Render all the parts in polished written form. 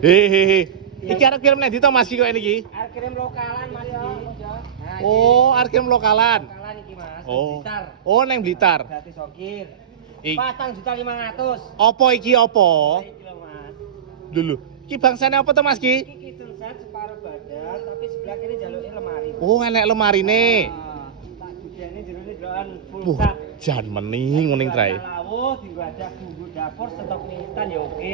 Hehehe. Iki arep kirim nek ndi to Mas iki kok niki? Arep kirim lokalan Mas iki. Nah, Oh, arep kirim lokalan. lokalan iki Mas. Oh. Blitar. Oh, neng Blitar. Gratis ongkir. I- 4.500.000. Apa iki apa? Iki lho Mas. Dulu. Iki bangsane apa to Mas ki? Iki kidul set separuh badan tapi sebelah kiri jaluke lemari. Oh, enek lemarine. Tak dudene jerone jeroan full Wah, set. jan mening ngoning trae. Lawuh, tinggal ada bumbu dapur, stok mie instan ya oke.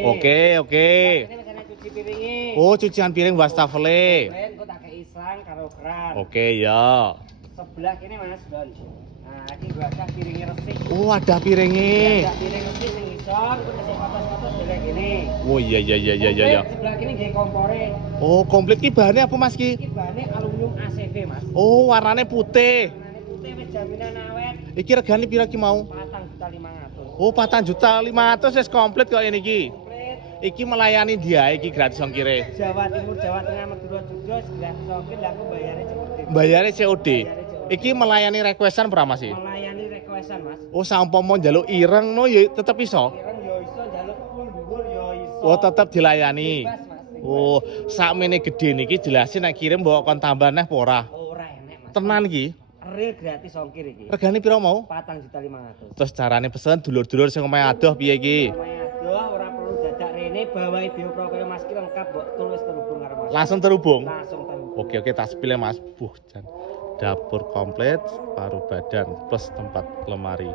Oke. Ini misalnya cuci piringi. Oh, cucian piring wastafel. Ben kok tak kei islang karo keran. Oke, ya. Sebelah kini Mas Don. Nah, iki gua ada piringi resik. Oh, ada piringnya. Ada piring resik ning isor, terus sing kotos-kotos sebelah kini. Oh, iya. Komplit, sebelah kini nggih kompore. Oh, komplit ki bahannya apa Mas ki? Iki bahane aluminium ACV Mas. Oh, warnanya putih. Warnane putih wis jaminan awet. Iki regane pira ki mau? 4.500.000. Oh, 4.500.000 wis komplit kok ini ki. Komplit. Iki melayani dia iki gratis ongkire. Jawa Timur, Jawa Tengah, Madura, Jogja, gratis ongkir lah aku bayarnya COD. Bayarnya COD. Iki melayani requestan berapa Mas? Melayani requestan Mas. Oh, saumpama njaluk ireng no ya tetep iso. Kirang yo iso njaluk full dhuwur yo iso. Oh, tetep dilayani. Bebas Mas. Oh, sakmene gede niki jelasin nek kirim mbok kon tambah neh apa ora? Ora enek Mas. Tenan iki. Real gratis ongkir iki. Regane pira mau? 4.500.000. Terus carane pesen dulur-dulur sing omahe adoh piye iki? Lumayan adoh ora perlu dadak rene bawahi bioprokare Mas ki lengkap mbok tulis terhubung karo Mas. Langsung terhubung. Langsung terhubung. Oke, tak sepile Mas. Jan. Dapur komplit, paruh badan plus tempat lemari.